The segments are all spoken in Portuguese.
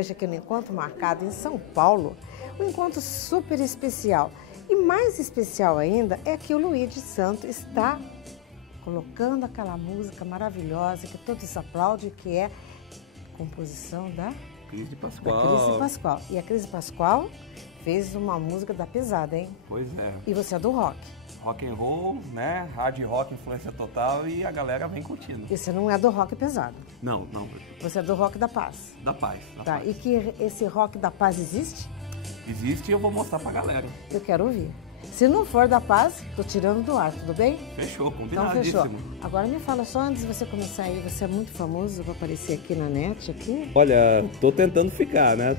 hoje aqui no Encontro Marcado em São Paulo, um encontro super especial. E mais especial ainda é que o Luiz de Santo está colocando aquela música maravilhosa que todos aplaudem, que é composição da Cris de Pascoal. Da Cris de Pascoal. E a Cris de Pascoal fez uma música da pesada, hein? Pois é. E você é do rock. Rock and roll, né? Hard rock, influência total, e a galera vem curtindo. E você não é do rock pesado? Não, não. Você é do rock da paz? Da paz. Tá, paz. e que esse rock da paz existe? Existe e eu vou mostrar pra galera. Eu quero ouvir. Se não for da paz, tô tirando do ar, tudo bem? Fechou, Então combinadíssimo. fechou. Agora me fala só antes de você começar aí, você é muito famoso para aparecer aqui na net, aqui? Olha, tô tentando ficar, né?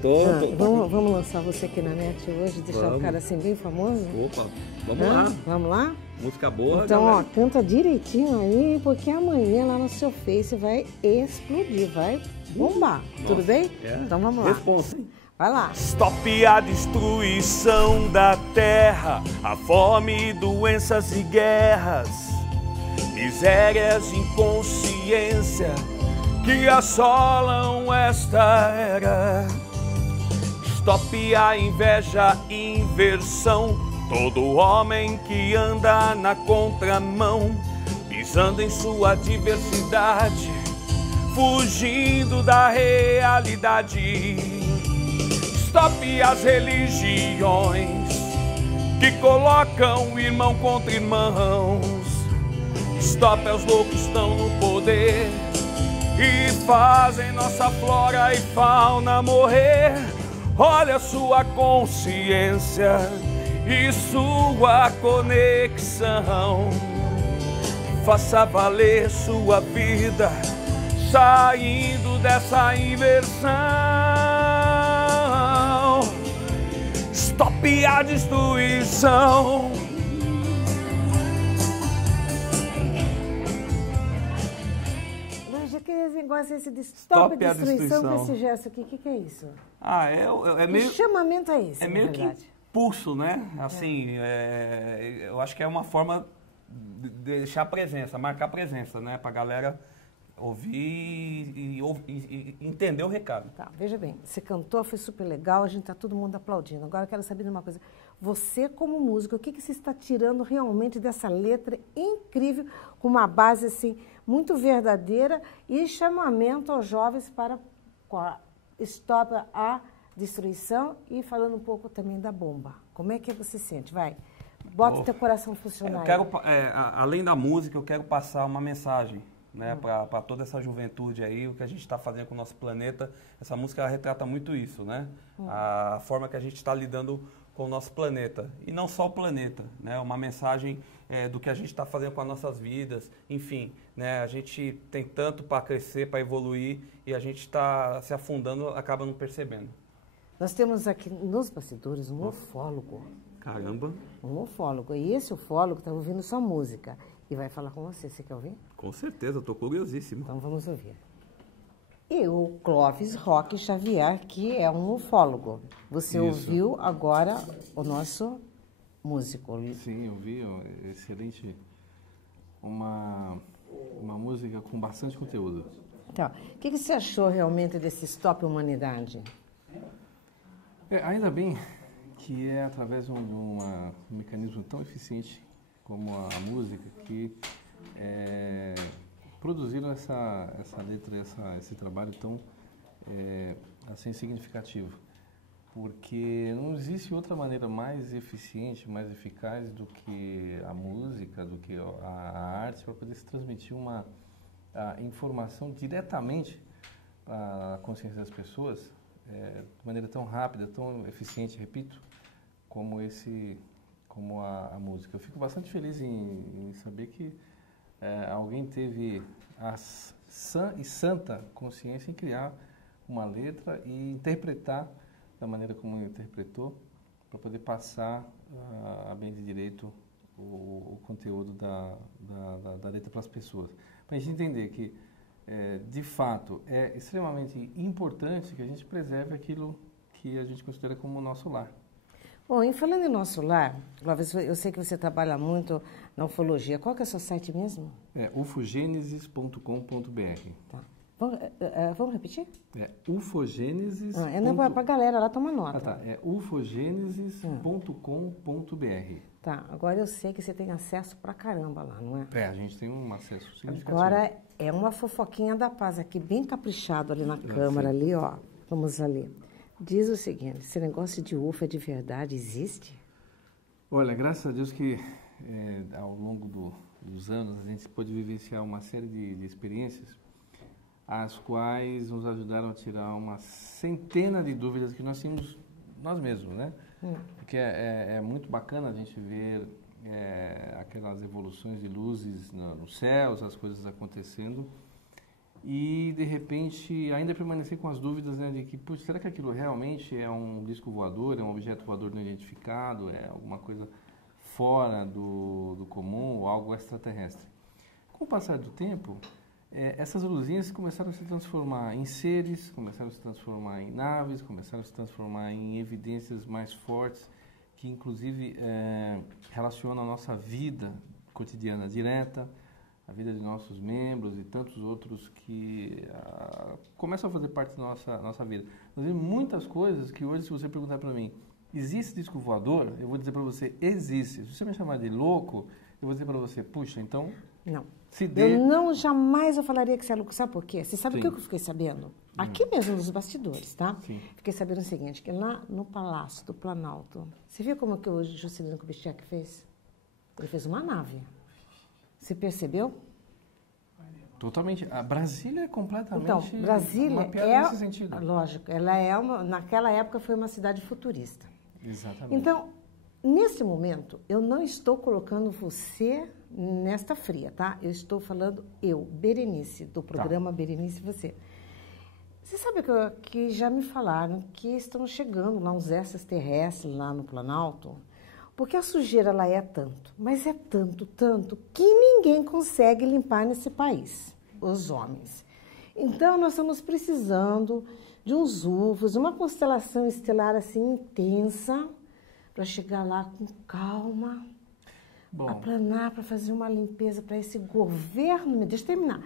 Vamos lançar você aqui na net hoje, deixar o cara assim bem famoso? Opa, vamos lá. Vamos lá? Música boa, então, galera. Ó, canta direitinho aí, porque amanhã lá no seu Face vai explodir, vai bombar. Tudo bem? É. Então vamos lá. Responsa. Vai lá. Stop a destruição da terra, a fome, doenças e guerras, misérias e inconsciência que assolam esta era. Stop a inveja e inversão, todo homem que anda na contramão, pisando em sua diversidade, fugindo da realidade. Stop as religiões que colocam irmão contra irmãos. Stop aos loucos que estão no poder e fazem nossa flora e fauna morrer. Olha sua consciência e sua conexão. Faça valer sua vida saindo dessa inversão. Stop a destruição. Mas aquele negócio esse de stop a destruição com esse gesto aqui, o que é isso? Ah, é meio... Que chamamento é esse, é meio que pulso, né? Assim, eu acho que é uma forma de deixar presença, marcar presença, né? Pra galera ouvir e entender o recado. Tá, veja bem, você cantou, foi super legal, a gente tá todo mundo aplaudindo. Agora eu quero saber de uma coisa. Você, como músico, o que você está tirando realmente dessa letra incrível, com uma base assim muito verdadeira e chamamento aos jovens para stop a destruição e falando um pouco também da bomba. Como é que você sente? Vai, bota o teu coração funcionar. Além da música, eu quero passar uma mensagem, né, para toda essa juventude aí, o que a gente está fazendo com o nosso planeta. Essa música retrata muito isso, né? A forma que a gente está lidando com o nosso planeta. E não só o planeta, né? Uma mensagem do que a gente está fazendo com as nossas vidas. Enfim, né? A gente tem tanto para crescer, para evoluir, e a gente está se afundando, acaba não percebendo. Nós temos aqui nos bastidores um ufólogo. Caramba! Um ufólogo. E esse ufólogo está ouvindo sua música e vai falar com você. Você quer ouvir? Com certeza, eu estou curiosíssimo. Então vamos ouvir. E o Clóvis Roque Xavier, que é um ufólogo. Você ouviu agora o nosso músico. Sim, eu vi. Excelente. Uma música com bastante conteúdo. Então, o que você achou realmente desse Stop Humanidade? Ainda bem que é através de um mecanismo tão eficiente como a música que produziram essa letra, esse trabalho tão assim significativo, porque não existe outra maneira mais eficiente, mais eficaz do que a música, do que a arte, para poder se transmitir uma informação diretamente à consciência das pessoas, de maneira tão rápida, tão eficiente, repito, como a música. Eu fico bastante feliz em saber que alguém teve a sã e santa consciência em criar uma letra e interpretar da maneira como interpretou, para poder passar a bem de direito o conteúdo da letra para as pessoas. Para a gente entender que, de fato, é extremamente importante que a gente preserve aquilo que a gente considera como o nosso lar. Bom, e falando em nosso lar, Clóvis, eu sei que você trabalha muito na ufologia. Qual que é o seu site mesmo? ufogenesis.com.br. Tá. Vamos repetir? É ufogênesis. Para a galera lá tomar nota. Tá. É ufogênesis.com.br. Tá, agora eu sei que você tem acesso pra caramba lá, não é? A gente tem um acesso significativo. Agora é uma fofoquinha da paz aqui, bem caprichado ali na câmera, ali, ó. Vamos ali. Diz o seguinte, esse negócio de UFO é de verdade, existe? Olha, graças a Deus que ao longo dos anos a gente pôde vivenciar uma série de experiências as quais nos ajudaram a tirar uma centena de dúvidas que nós tínhamos nós mesmos, né? Porque é muito bacana a gente ver aquelas evoluções de luzes nos céus, as coisas acontecendo e, de repente, ainda permanecer com as dúvidas, né, de que, puxa, será que aquilo realmente é um disco voador, é um objeto voador não identificado, é alguma coisa fora do comum ou algo extraterrestre? Com o passar do tempo, essas luzinhas começaram a se transformar em seres, começaram a se transformar em naves, começaram a se transformar em evidências mais fortes que, inclusive, relacionam a nossa vida cotidiana direta, a vida de nossos membros e tantos outros que começam a fazer parte da nossa vida. Nós vemos muitas coisas que hoje, se você perguntar para mim, existe disco voador? Eu vou dizer para você, existe. Se você me chamar de louco, eu vou dizer para você, puxa, então... Não. Eu jamais falaria que você é louco. Sabe por quê? Você sabe o que eu fiquei sabendo? Aqui mesmo nos bastidores, tá? Sim. Fiquei sabendo o seguinte, que lá no Palácio do Planalto, você viu como que o Juscelino Kubitschek fez? Ele fez uma nave. Você percebeu? Totalmente. A Brasília é completamente então, Brasília mapeada nesse sentido. Lógico, ela naquela época foi uma cidade futurista. Exatamente. Então, nesse momento, eu não estou colocando você nesta fria, tá? Eu estou falando Berenice, do programa Berenice e Você. Você sabe que já me falaram que estão chegando lá uns extraterrestres lá no Planalto? Porque a sujeira lá é tanto, mas é tanto, que ninguém consegue limpar nesse país, os homens. Então, nós estamos precisando de uns UFOs, uma constelação estelar assim intensa, para chegar lá com calma, aplanar, para fazer uma limpeza para esse governo, deixa eu terminar,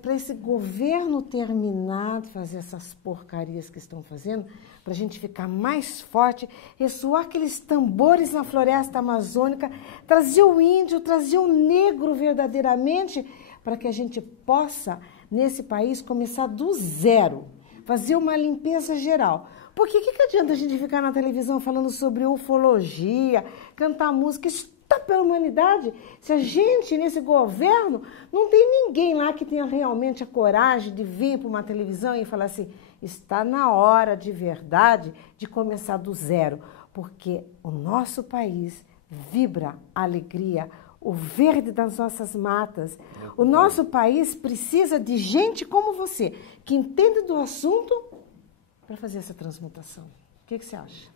para esse governo terminar de fazer essas porcarias que estão fazendo, para a gente ficar mais forte, ressoar aqueles tambores na floresta amazônica, trazer o índio, trazer o negro verdadeiramente, para que a gente possa, nesse país, começar do zero, fazer uma limpeza geral. Porque o que adianta a gente ficar na televisão falando sobre ufologia, cantar música, está pela humanidade, se a gente, nesse governo, não tem ninguém lá que tenha realmente a coragem de vir para uma televisão e falar assim, está na hora de verdade de começar do zero, porque o nosso país vibra a alegria, o verde das nossas matas. O nosso país precisa de gente como você, que entende do assunto para fazer essa transmutação. O que você acha?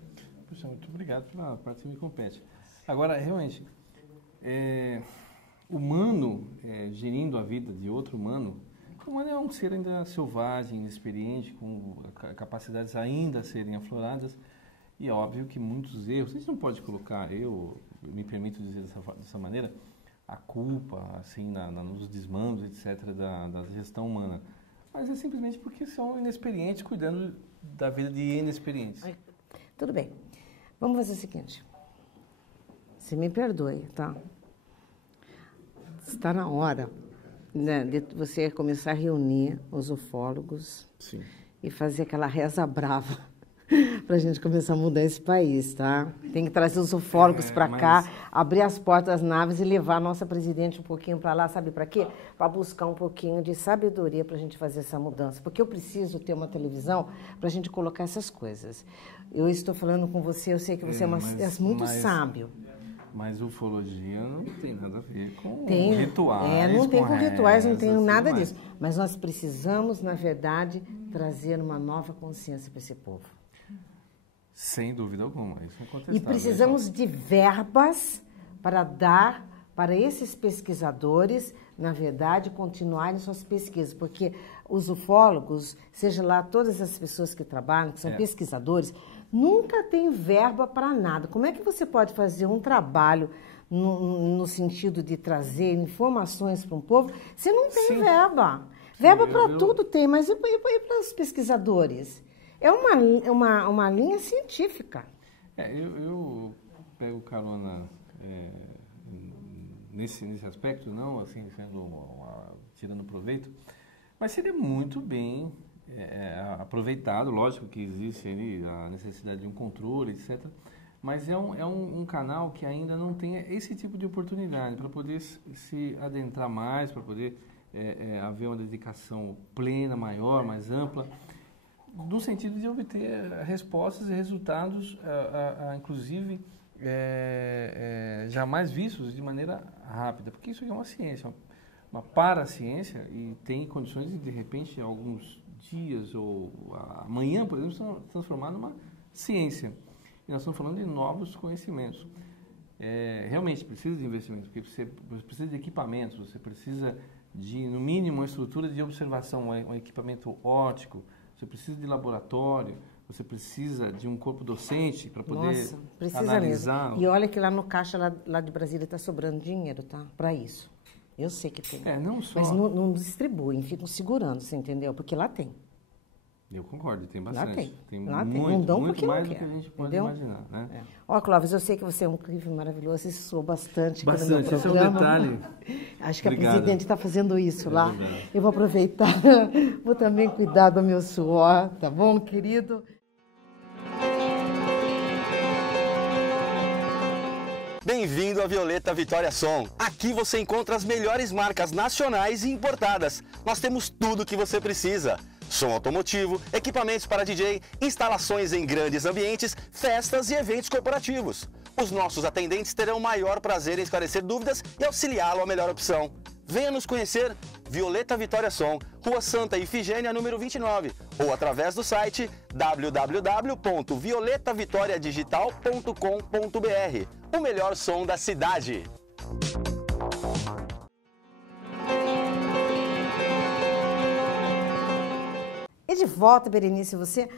Puxa, muito obrigado pela parte que me compete. Agora, realmente, humano gerindo a vida de outro humano, o humano é um ser ainda selvagem, inexperiente, com capacidades ainda a serem afloradas, e é óbvio que muitos erros, a gente não pode colocar, eu me permito dizer dessa maneira, a culpa assim, nos desmandos, etc., da gestão humana, mas é simplesmente porque são inexperientes, cuidando da vida de inexperientes. Tudo bem. Vamos fazer o seguinte. Você me perdoe, tá? Está na hora, né, de você começar a reunir os ufólogos. Sim. E fazer aquela reza brava para a gente começar a mudar esse país, tá? Tem que trazer os ufólogos para cá, abrir as portas das naves e levar a nossa presidente um pouquinho para lá, sabe para quê? Para buscar um pouquinho de sabedoria para a gente fazer essa mudança. Porque eu preciso ter uma televisão para a gente colocar essas coisas. Eu estou falando com você, eu sei que você é muito sábio. Mas ufologia não tem nada a ver com rituais. Não tem com rituais, não tem nada mais. disso. Mas nós precisamos, na verdade, trazer uma nova consciência para esse povo. Sem dúvida alguma, isso é incontestável. E precisamos de verbas para dar para esses pesquisadores, na verdade, continuarem suas pesquisas. Porque os ufólogos, seja lá todas as pessoas que trabalham, que são pesquisadores, nunca tem verba para nada. Como é que você pode fazer um trabalho no sentido de trazer informações para um povo se não tem verba? Verba para tudo tem, mas e para os pesquisadores? É uma linha científica. Eu pego carona nesse aspecto, não assim, tirando proveito, mas seria muito bem aproveitado. Lógico que existe ali a necessidade de um controle, etc., mas é um canal que ainda não tem esse tipo de oportunidade para poder se adentrar mais, para poder haver uma dedicação plena, maior, mais ampla, no sentido de obter respostas e resultados, inclusive, jamais vistos de maneira rápida, porque isso é uma ciência, uma paraciência, e tem condições de repente, alguns dias ou amanhã, por exemplo, se transformar numa ciência. E nós estamos falando de novos conhecimentos. Realmente precisa de investimento, porque você precisa de equipamentos, você precisa de, no mínimo, uma estrutura de observação, um equipamento óptico, você precisa de laboratório, você precisa de um corpo docente para poder analisar. Mesmo. E olha que lá no caixa lá de Brasília está sobrando dinheiro, tá? Para isso. Eu sei que tem. Não só. Mas não distribuem, ficam segurando, você entendeu? Porque lá tem. Eu concordo, tem bastante. Lá tem. Muito, não dão muito porque mais não do que a gente pode entendeu? imaginar, né? Ó, Clóvis, eu sei que você é um incrível, maravilhoso, você soou bastante. Bastante, esse é o detalhe. Acho que Obrigado. A presidente está fazendo isso lá. Verdade. Eu vou aproveitar, vou também cuidar do meu suor, tá bom, querido? Bem-vindo à Violeta Vitória Som. Aqui você encontra as melhores marcas nacionais e importadas. Nós temos tudo o que você precisa. Som automotivo, equipamentos para DJ, instalações em grandes ambientes, festas e eventos corporativos. Os nossos atendentes terão o maior prazer em esclarecer dúvidas e auxiliá-lo à melhor opção. Venha nos conhecer, Violeta Vitória Som, Rua Santa Ifigênia, número 29, ou através do site www.violetavitoriadigital.com.br. O melhor som da cidade. E de volta, Berenice, você...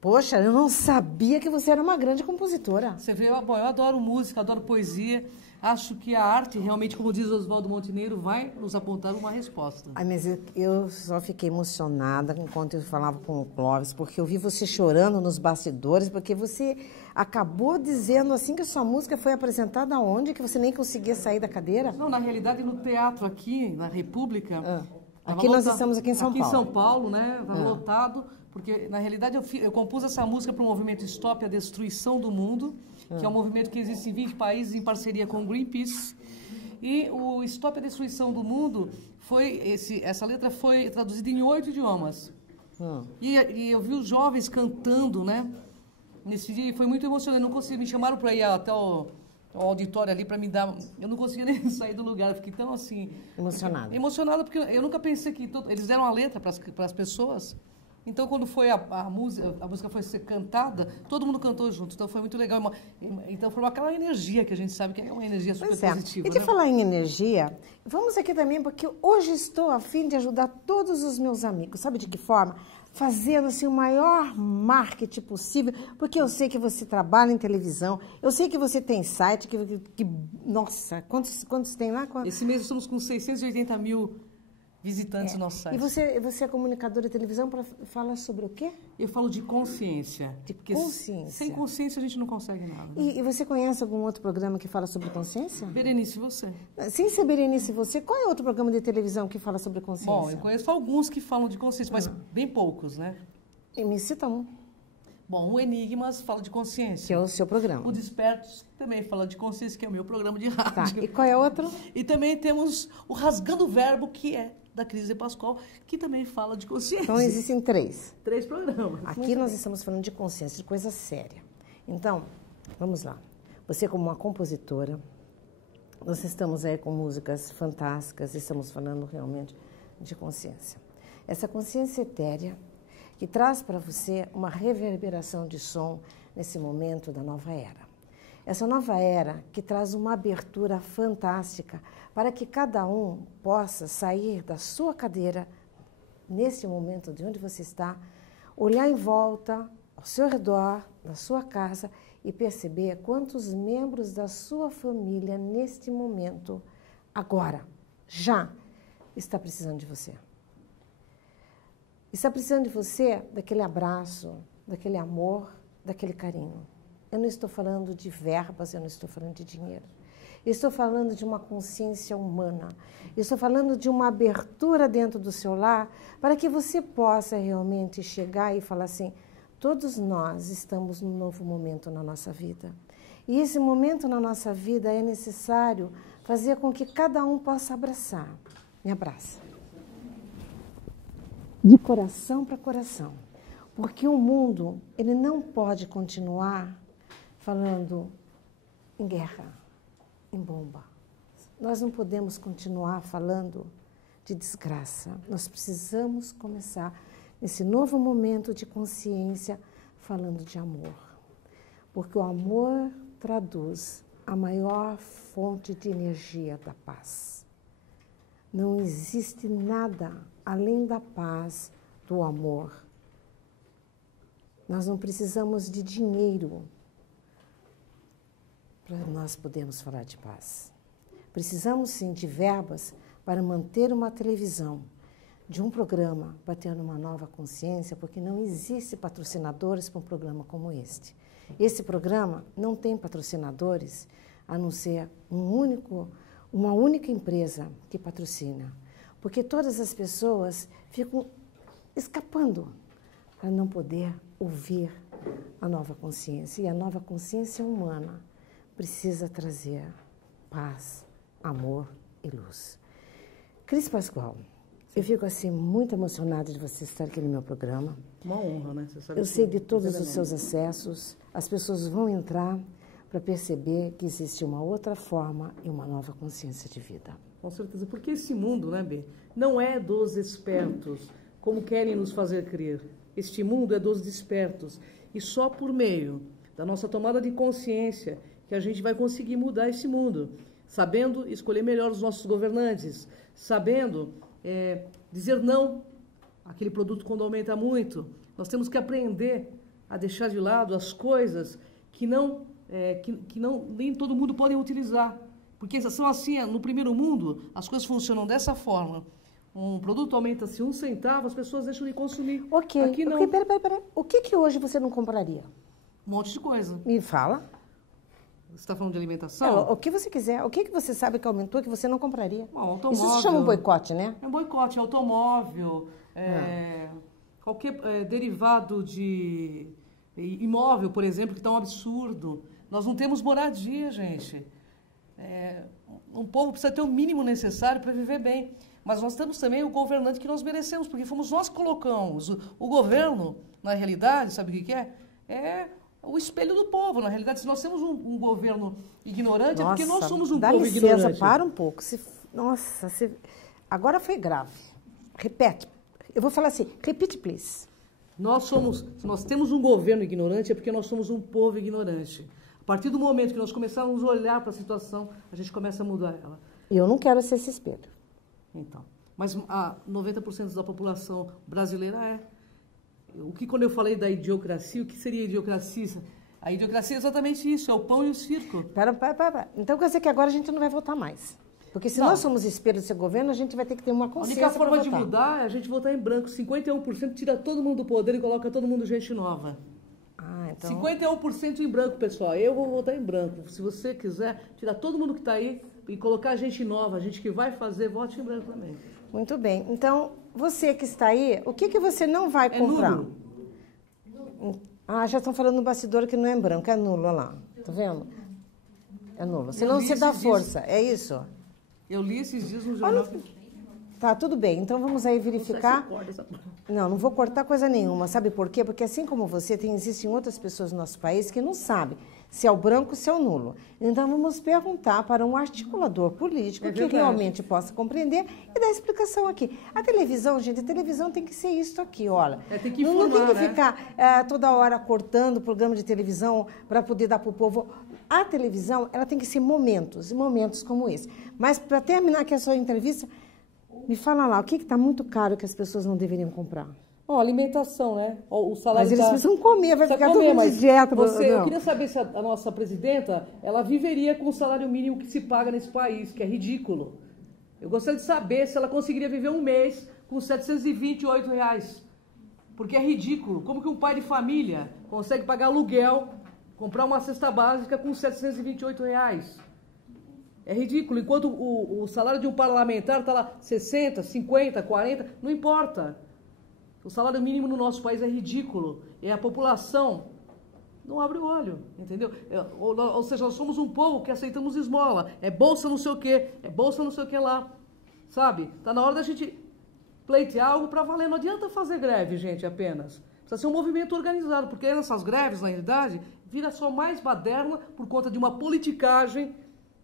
Poxa, eu não sabia que você era uma grande compositora. Você vê, eu adoro música, adoro poesia. Acho que a arte, realmente, como diz Oswaldo Montenegro, vai nos apontar uma resposta. Ai, mas eu só fiquei emocionada enquanto eu falava com o Clóvis, porque eu vi você chorando nos bastidores, porque você acabou dizendo assim que a sua música foi apresentada onde, que você nem conseguia sair da cadeira. Não, na realidade, no teatro aqui, na República... Aqui nós estamos aqui em São Paulo. Aqui em São Paulo, né? Estava lotado, porque, na realidade, eu compus essa música para o movimento Stop a Destruição do Mundo, que é um movimento que existe em 20 países em parceria com o Greenpeace. E o Stop a Destruição do Mundo, essa letra foi traduzida em 8 idiomas. E eu vi os jovens cantando, né? Nesse dia, foi muito emocionante. Não consegui, me chamaram para ir até o auditório ali para me dar... Eu não conseguia nem sair do lugar, fiquei tão assim... Emocionada, porque eu nunca pensei que... Eles deram a letra para as pessoas. Então, quando foi a música foi ser cantada, todo mundo cantou junto. Então, foi muito legal. Então, foi aquela energia que a gente sabe que é uma energia super positiva. E de falar em energia, vamos aqui também, porque hoje estou a fim de ajudar todos os meus amigos. Sabe de que forma? Fazendo assim, o maior marketing possível, porque eu sei que você trabalha em televisão, eu sei que você tem site, nossa, quantos tem lá? Esse mês estamos com 680 mil visitantes no nosso site. E você é comunicadora de televisão para falar sobre o quê? Eu falo de consciência. Consciência. Sem consciência a gente não consegue nada. E você conhece algum outro programa que fala sobre consciência? Berenice, você? Sem ser Berenice, você, qual é outro programa de televisão que fala sobre consciência? Bom, eu conheço alguns que falam de consciência, mas bem poucos, né? E me cita um. Bom, o Enigmas fala de consciência. Que é o seu programa. O Despertos também fala de consciência, que é o meu programa de rádio. Tá, e qual é outro? E também temos o Rasgando o Verbo, que é da Cris de Pascoal, que também fala de consciência. Então, existem 3. 3 programas. Aqui nós estamos falando de consciência, de coisa séria. Então, vamos lá. Você como uma compositora, nós estamos aí com músicas fantásticas, estamos falando realmente de consciência. Essa consciência etérea que traz para você uma reverberação de som nesse momento da nova era. Essa nova era que traz uma abertura fantástica para que cada um possa sair da sua cadeira, nesse momento de onde você está, olhar em volta, ao seu redor, na sua casa e perceber quantos membros da sua família, neste momento, agora, já, está precisando de você. Está precisando de você, daquele abraço, daquele amor, daquele carinho. Eu não estou falando de verbas, eu não estou falando de dinheiro. Eu estou falando de uma consciência humana. Eu estou falando de uma abertura dentro do seu lar para que você possa realmente chegar e falar assim, todos nós estamos num novo momento na nossa vida. E esse momento na nossa vida é necessário fazer com que cada um possa abraçar. Me abraça. De coração para coração. Porque o mundo, ele não pode continuar falando em guerra, em bomba. Nós não podemos continuar falando de desgraça. Nós precisamos começar nesse novo momento de consciência falando de amor. Porque o amor traduz a maior fonte de energia da paz. Não existe nada além da paz, do amor. Nós não precisamos de dinheiro para nós podermos falar de paz. Precisamos, sim, de verbas para manter uma televisão, de um programa para ter uma nova consciência, porque não existe patrocinadores para um programa como este. Esse programa não tem patrocinadores, a não ser uma única empresa que patrocina. Porque todas as pessoas ficam escapando para não poder ouvir a nova consciência. E a nova consciência humana precisa trazer paz, amor e luz. Cris Pascoal, eu fico assim muito emocionada de você estar aqui no meu programa. Uma honra, né? Você sabe eu sei de todos os seus acessos. As pessoas vão entrar para perceber que existe uma outra forma e uma nova consciência de vida. Com certeza, porque esse mundo, né, Bê, não é dos espertos, como querem nos fazer crer. Este mundo é dos despertos. E só por meio da nossa tomada de consciência que a gente vai conseguir mudar esse mundo, sabendo escolher melhor os nossos governantes, sabendo dizer não àquele produto quando aumenta muito. Nós temos que aprender a deixar de lado as coisas que nem todo mundo pode utilizar. Porque são assim, no primeiro mundo, as coisas funcionam dessa forma. Um produto aumenta-se 1 centavo, as pessoas deixam de consumir. Ok, aqui não. Peraí. O que hoje você não compraria? Um monte de coisa. Me fala. Você está falando de alimentação? O que você quiser. O que você sabe que aumentou que você não compraria? Bom, automóvel. Isso se chama um boicote, né? É um boicote, automóvel, qualquer derivado de imóvel, por exemplo, que está um absurdo. Nós não temos moradia, gente. Um povo precisa ter o mínimo necessário para viver bem. Mas nós temos também o governante que nós merecemos, porque fomos nós que colocamos. O governo, na realidade, sabe o que é? É o espelho do povo. Na realidade, se nós temos um governo ignorante, é porque nós somos um povo ignorante. Dá licença, para um pouco. Agora foi grave. Repete. Eu vou falar assim, repeat, please. Se nós temos um governo ignorante, é porque nós somos um povo ignorante. A partir do momento que nós começarmos a olhar para a situação, a gente começa a mudar ela. E eu não quero ser esse espelho. Então, mas 90% da população brasileira é. Quando eu falei da idiocracia, o que seria a idiocracia? A idiocracia é exatamente isso, é o pão e o circo. Pera. Então quer dizer que agora a gente não vai votar mais. Porque se nós somos espelho desse governo, a gente vai ter que ter uma consciência. A única forma de mudar é a gente votar em branco. 51% tira todo mundo do poder e coloca todo mundo gente nova. Então... 51% em branco, pessoal. Eu vou votar em branco. Se você quiser, tirar todo mundo que está aí e colocar gente nova, gente que vai fazer, vote em branco também. Muito bem. Então, você que está aí, o que você não vai comprar? Nulo. Já estão falando no bastidor que não é branco, é nulo, olha lá. Tá vendo? É nulo. Senão você dá força, é isso? Eu li esses dias no jornal. Tá, tudo bem. Então vamos aí verificar. Não vou cortar coisa nenhuma. Sabe por quê? Porque assim como você, existem outras pessoas no nosso país que não sabem se é o branco ou se é o nulo. Então vamos perguntar para um articulador político que realmente possa compreender e dar explicação aqui. A televisão, gente, a televisão tem que ser isso aqui, olha. Tem que informar, não tem que ficar toda hora cortando o programa de televisão para poder dar para o povo. A televisão, ela tem que ser momentos como esse. Mas para terminar aqui a sua entrevista, me fala lá, o que está muito caro que as pessoas não deveriam comprar? Alimentação, né? O salário mas eles precisam comer, vai ficar todo mundo de dieta. Eu queria saber se a nossa presidenta, ela viveria com o salário mínimo que se paga nesse país, que é ridículo. Eu gostaria de saber se ela conseguiria viver um mês com R$728. Porque é ridículo. Como que um pai de família consegue pagar aluguel, comprar uma cesta básica com R$ 728? É ridículo. Enquanto o salário de um parlamentar está lá 60, 50, 40, não importa. O salário mínimo no nosso país é ridículo. E a população não abre o olho, entendeu? Ou seja, nós somos um povo que aceitamos esmola. É bolsa não sei o quê, é bolsa não sei o que lá. Sabe? Está na hora da gente pleitear algo para valer. Não adianta fazer greve, gente, apenas. Precisa ser um movimento organizado, porque nessas greves, na realidade, vira só mais baderna por conta de uma politicagem,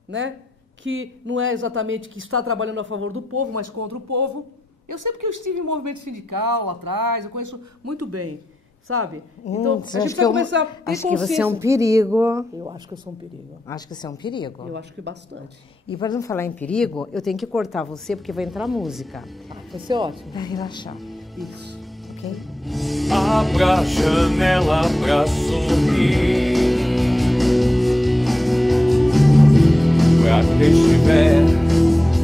né? Que não é exatamente que está trabalhando a favor do povo, mas contra o povo. Eu sei porque eu estive em movimento sindical lá atrás, eu conheço muito bem, sabe? Então, a gente precisa começar a ter consciência. Acho que você é um perigo. Eu acho que eu sou um perigo. Acho que você é um perigo. Eu acho que bastante. E para não falar em perigo, eu tenho que cortar você, porque vai entrar música. Vai ser ótimo. Para relaxar. Isso. Ok? Abra a janela pra sorrir, pra quem estiver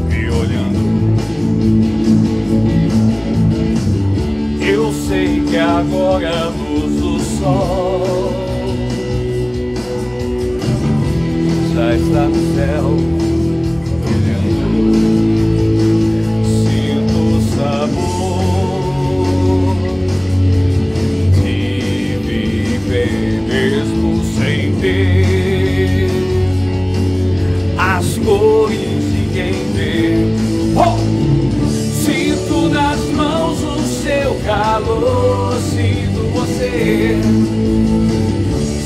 me olhando. Eu sei que agora a luz do sol já está no céu brilhando. Sinto o sabor de viver mesmo sem ter as cores de quem vê. Sinto nas mãos o seu calor, sinto você.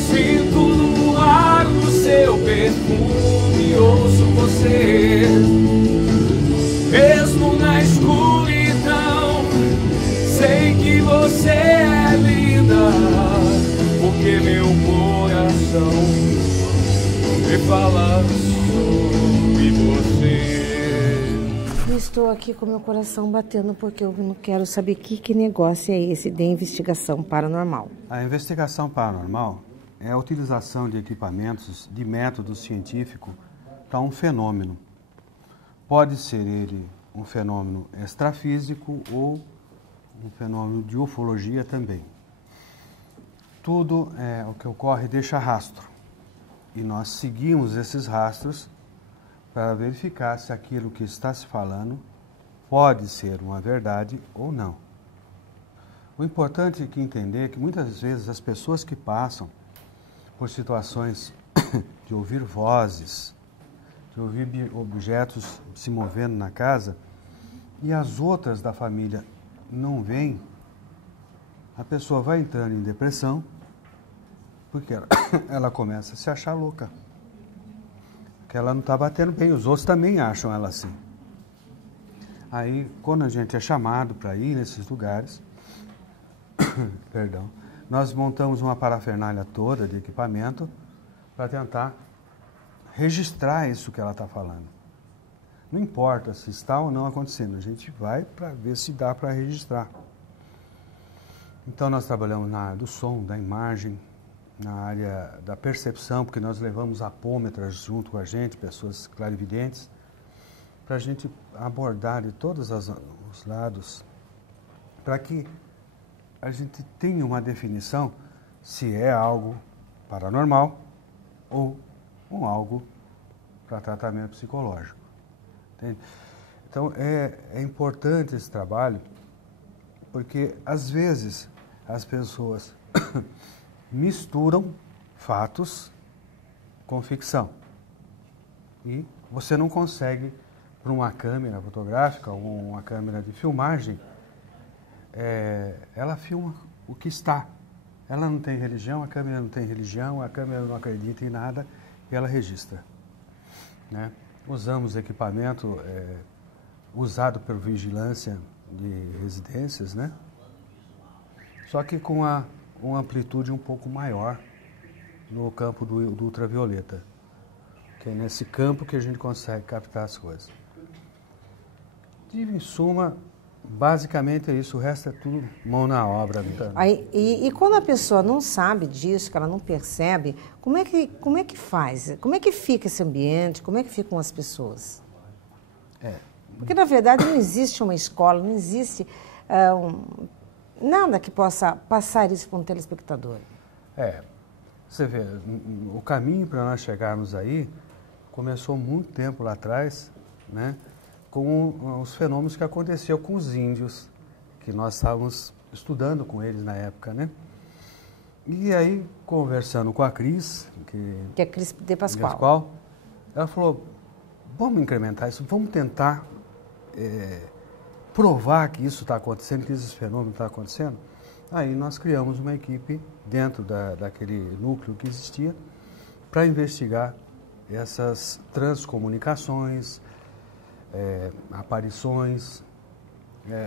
Sinto no ar o seu perfume, ouço você. Mesmo na escuridão, sei que você é linda, porque meu coração me fala sobre você. Eu estou aqui com meu coração batendo porque eu não quero saber que negócio é esse de investigação paranormal. A investigação paranormal é a utilização de equipamentos, de método científico para um fenômeno. Pode ser ele um fenômeno extrafísico ou um fenômeno de ufologia também. Tudo o que ocorre deixa rastro e nós seguimos esses rastros para verificar se aquilo que está se falando pode ser uma verdade ou não. O importante é que entender que muitas vezes as pessoas que passam por situações de ouvir vozes, de ouvir objetos se movendo na casa e as outras da família não veem, a pessoa vai entrando em depressão porque ela começa a se achar louca. Que ela não está batendo bem, os outros também acham ela assim. Aí, quando a gente é chamado para ir nesses lugares, perdão, nós montamos uma parafernália toda de equipamento para tentar registrar isso que ela está falando. Não importa se está ou não acontecendo, a gente vai para ver se dá para registrar. Então, nós trabalhamos na área do som, da imagem, na área da percepção, porque nós levamos apômetras junto com a gente, pessoas clarividentes, para a gente abordar de todos os lados, para que a gente tenha uma definição se é algo paranormal ou algo para tratamento psicológico. Entende? Então, é importante esse trabalho, porque às vezes as pessoas misturam fatos com ficção. E você não consegue, por uma câmera fotográfica ou uma câmera de filmagem, ela filma o que está. Ela não tem religião, a câmera não tem religião, a câmera não acredita em nada e ela registra. Né? Usamos equipamento usado por vigilância de residências, né? Só que com uma amplitude um pouco maior no campo do ultravioleta, que é nesse campo que a gente consegue captar as coisas. Em suma, basicamente é isso, o resto é tudo mão na obra. Aí, e quando a pessoa não sabe disso, que ela não percebe, como é que faz? Como é que fica esse ambiente? Como é que ficam as pessoas? Porque, na verdade, não existe uma escola, não existe nada que possa passar isso para um telespectador. Você vê, o caminho para nós chegarmos aí começou muito tempo lá atrás, né, com os fenômenos que aconteceu com os índios, que nós estávamos estudando com eles na época, né? E aí, conversando com a Cris, que é Cris de Pascoal, ela falou, vamos incrementar isso, vamos tentar provar que isso está acontecendo, que esses fenômenos estão acontecendo. Aí nós criamos uma equipe dentro daquele núcleo que existia para investigar essas transcomunicações, aparições,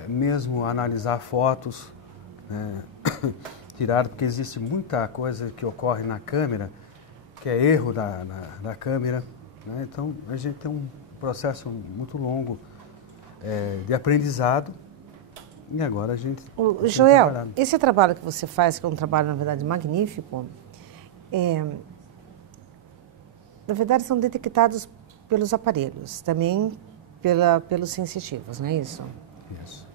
mesmo analisar fotos, tirado, porque existe muita coisa que ocorre na câmera, que é erro da câmera, né? Então a gente tem um processo muito longo de aprendizado e agora a gente... Joel, esse trabalho que você faz, que é um trabalho, na verdade, magnífico, na verdade são detectados pelos aparelhos, também pelos sensitivos, não é isso? Isso.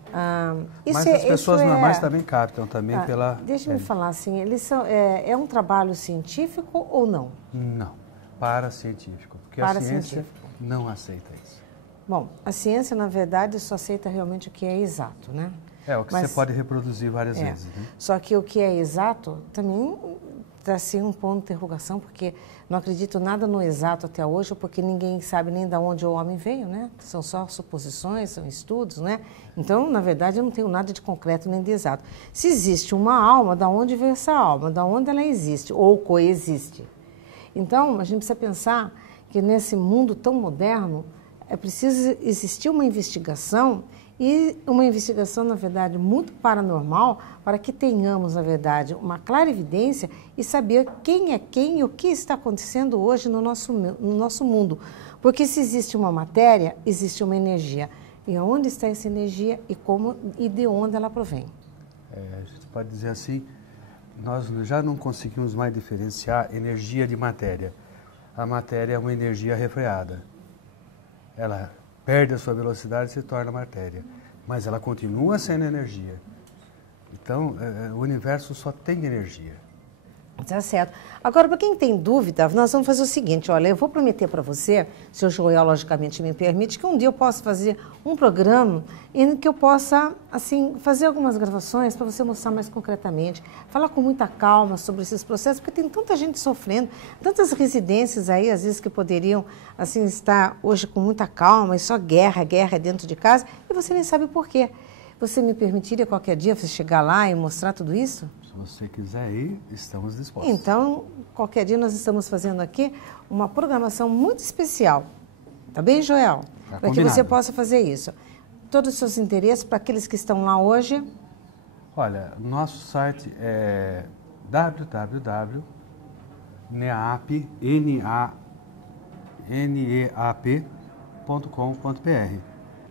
Mas as pessoas normais também captam, também pela... Deixa-me falar assim, eles são, é um trabalho científico ou não? Não, paracientífico, porque a ciência não aceita isso. Bom, a ciência, na verdade, só aceita realmente o que é exato, né? O que você pode reproduzir várias vezes. Né? Só que o que é exato também está assim um ponto de interrogação, porque não acredito nada no exato até hoje, porque ninguém sabe nem de onde o homem veio, né? São só suposições, são estudos, né? Então, na verdade, eu não tenho nada de concreto nem de exato. Se existe uma alma, de onde veio essa alma? De onde ela existe ou coexiste? Então, a gente precisa pensar que nesse mundo tão moderno, é preciso existir uma investigação e uma investigação, na verdade, muito paranormal para que tenhamos, na verdade, uma clara evidência e saber quem é quem e o que está acontecendo hoje no nosso mundo. Porque se existe uma matéria, existe uma energia. E onde está essa energia e como e de onde ela provém? A gente pode dizer assim, nós já não conseguimos mais diferenciar energia de matéria. A matéria é uma energia refreada. Ela perde a sua velocidade e se torna matéria, mas ela continua sendo energia. Então, o universo só tem energia. Tá certo. Agora, para quem tem dúvida, nós vamos fazer o seguinte, olha, eu vou prometer para você, se o Joel logicamente me permite, que um dia eu possa fazer um programa em que eu possa, assim, fazer algumas gravações para você mostrar mais concretamente, falar com muita calma sobre esses processos, porque tem tanta gente sofrendo, tantas residências aí, às vezes, que poderiam, assim, estar hoje com muita calma e só guerra dentro de casa, e você nem sabe por quê. Você me permitiria qualquer dia você chegar lá e mostrar tudo isso? Se você quiser ir, estamos dispostos. Então, qualquer dia nós estamos fazendo aqui uma programação muito especial. Tá bem, Joel? Para que você possa fazer isso. Todos os seus interesses para aqueles que estão lá hoje? Olha, nosso site é www.neap.com.br.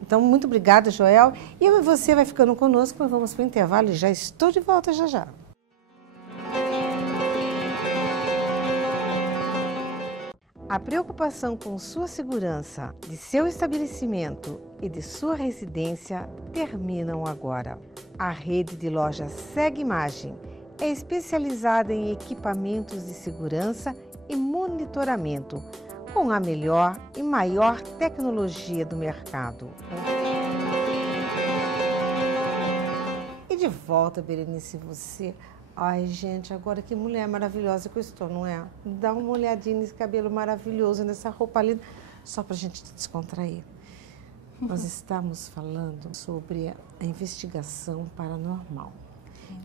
Então, muito obrigada, Joel. E eu e você vai ficando conosco, nós vamos para o intervalo e já estou de volta já já. A preocupação com sua segurança, de seu estabelecimento e de sua residência terminam agora. A rede de lojas Segue Imagem é especializada em equipamentos de segurança e monitoramento, com a melhor e maior tecnologia do mercado. E de volta, Berenice, você... Ai, gente, agora que mulher maravilhosa que eu estou, não é? Dá uma olhadinha nesse cabelo maravilhoso, nessa roupa linda, só para a gente descontrair. Nós estamos falando sobre a investigação paranormal.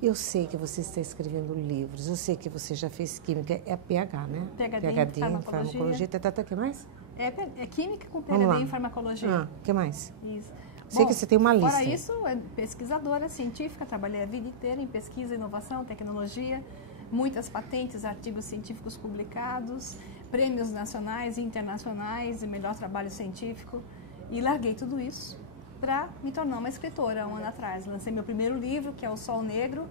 Eu sei que você está escrevendo livros, eu sei que você já fez química, é PH, né? PhD em farmacologia. O que mais? É química com PhD em farmacologia. O que mais? Isso. Sei que você tem uma lista. Fora isso, é pesquisadora científica, trabalhei a vida inteira em pesquisa, inovação, tecnologia, muitas patentes, artigos científicos publicados, prêmios nacionais e internacionais de melhor trabalho científico. E larguei tudo isso para me tornar uma escritora, um ano atrás. Lancei meu primeiro livro, que é O Sol Negro,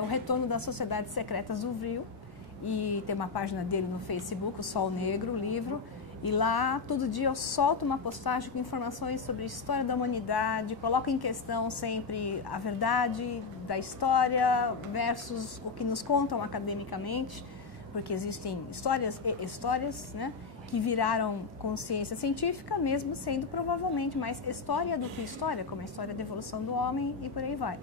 o retorno das sociedades secretas do Vril. E tem uma página dele no Facebook, O Sol Negro, o livro. E lá, todo dia, eu solto uma postagem com informações sobre a história da humanidade, coloco em questão sempre a verdade da história versus o que nos contam academicamente, porque existem histórias e histórias, né, que viraram consciência científica, mesmo sendo provavelmente mais história do que história, como a história da evolução do homem e por aí vai.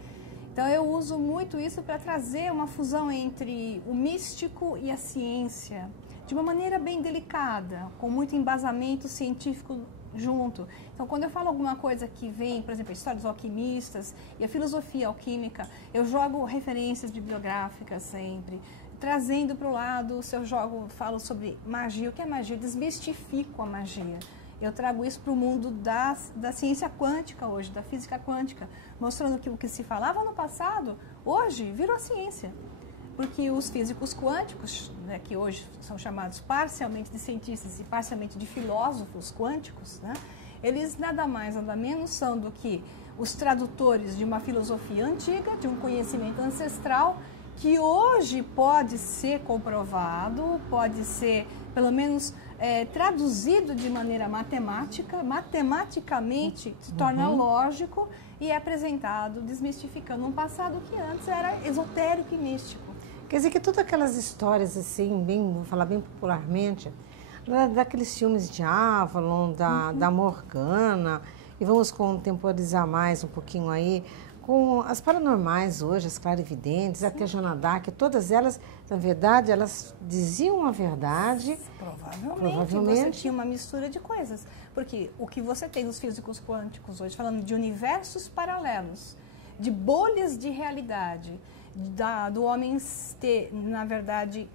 Então, eu uso muito isso para trazer uma fusão entre o místico e a ciência, de uma maneira bem delicada, com muito embasamento científico junto. Então, quando eu falo alguma coisa que vem, por exemplo, a história dos alquimistas e a filosofia alquímica, eu jogo referências bibliográficas sempre, trazendo para o lado, se eu falo sobre magia, o que é magia? Eu desmistifico a magia. Eu trago isso para o mundo da ciência quântica hoje, da física quântica, mostrando que o que se falava no passado, hoje virou ciência. Porque os físicos quânticos, né, que hoje são chamados parcialmente de cientistas e parcialmente de filósofos quânticos, né, eles nada mais, nada menos são do que os tradutores de uma filosofia antiga, de um conhecimento ancestral, que hoje pode ser comprovado, pode ser, pelo menos, traduzido de maneira matemática, matematicamente se torna lógico e é apresentado, desmistificando um passado que antes era esotérico e místico. Quer dizer que todas aquelas histórias, assim, vou falar bem popularmente, daqueles filmes de Avalon, da Morgana, e vamos contemporizar mais um pouquinho aí, com as paranormais hoje, as clarividentes, até a Joana d'Arc, todas elas, na verdade, elas diziam a verdade. Provavelmente. Você tinha uma mistura de coisas. Porque o que você tem nos físicos quânticos hoje, falando de universos paralelos, de bolhas de realidade, do homem ter, na verdade,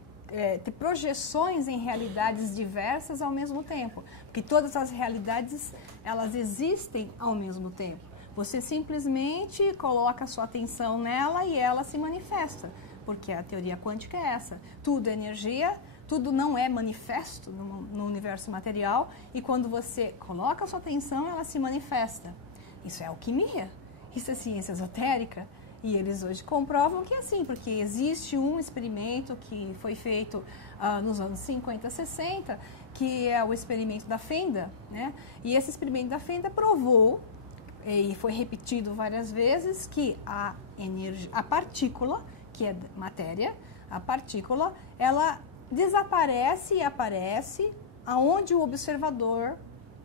ter projeções em realidades diversas ao mesmo tempo. Porque todas as realidades, elas existem ao mesmo tempo. Você simplesmente coloca a sua atenção nela e ela se manifesta. Porque a teoria quântica é essa. Tudo é energia, tudo não é manifesto no universo material. E quando você coloca a sua atenção, ela se manifesta. Isso é alquimia. Isso é ciência esotérica. E eles hoje comprovam que é assim, porque existe um experimento que foi feito nos anos 50, 60, que é o experimento da fenda, né? E esse experimento da fenda provou, e foi repetido várias vezes, que a partícula, que é matéria, a partícula, ela desaparece e aparece aonde o observador